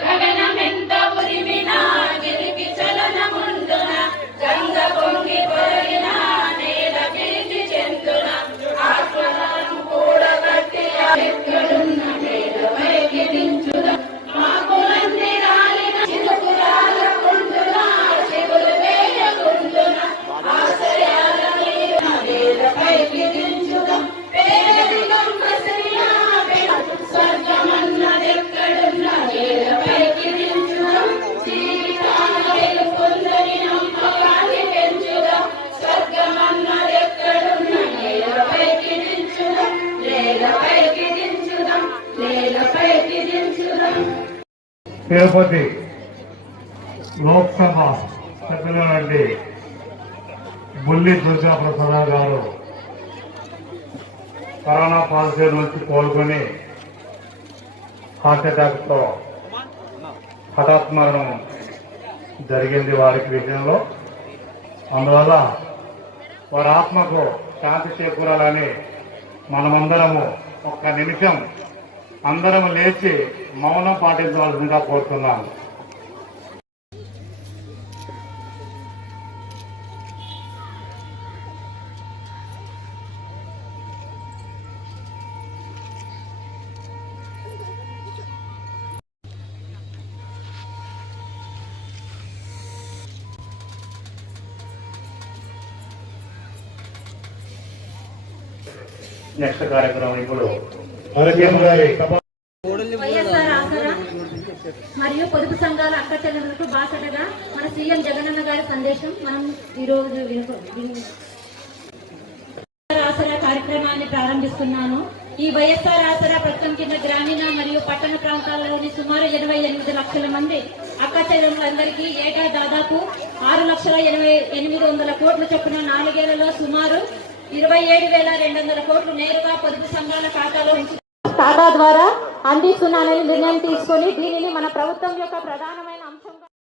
గగనమెంత ఉరిమినా గిరికి చలనముందున గంగ పొంగి పొరగిన నేల కీర్తి చెందున ఆత్మలను కూడగట్టి ఎక్కడున్న నేలపైకి దించుదా మాకులన్నీ రాలిన చిరుకురాల కుండున చెవులు వేయకుండున ఆశయాల నేలపైకి దించుదా పేదరికం మసలినా స్వర్గమన్నదెక్కడున్న నేలపైకి దించుదా జీవితాల వెలుపొందని నమ్మకాన్ని పెంచుదా స్వర్గమన్నదెక్కడున్న నేలపైకి దించుదా నేలపైకి దించుదా నేలపైకి దించుదా. తిరుపతి లోక్సభ సభ్యులైనటువంటి బుల్లి దుర్గాప్రసాద్ గారు కరోనా పాజిటివ్ నుంచి కోలుకొని హార్ట్ అటాక్ తో హఠాత్ మరణం జరిగింది వారికి విషయంలో. అందువల్ల వారి ఆత్మకు శాంతి చేకూరాలని మనమందరము ఒక్క నిమిషం అందరం లేచి మౌనం పాటించవలసిందిగా కోరుతున్నాను. నెక్స్ట్ కార్యక్రమం ఇప్పుడు వైఎస్ఆర్ ఆసరా మరియు పొదుపు సంఘాల అక్క చెల్లెలకు బాసటగా మన సీఎం జగనన్న గారి సందేశం మనం ఈరోజు ఆసరా కార్యక్రమాన్ని ప్రారంభిస్తున్నాను. ఈ వైఎస్ఆర్ ఆసరా పథకం కింద గ్రామీణ మరియు పట్టణ ప్రాంతాల్లోని సుమారు 28 లక్షల మంది అక్క చెల్లెలందరికీ ఏటా దాదాపు 6,88,00 కోట్ల చొప్పున 4 ఏళ్లలో సుమారు 27,200 కోట్లు నేరుగా పొదుపు సంఘాల ఖాతా ద్వారా అందిస్తున్నానని నిర్ణయం తీసుకొని దీనిని మన ప్రభుత్వం యొక్క ప్రధానమైన అంశంగా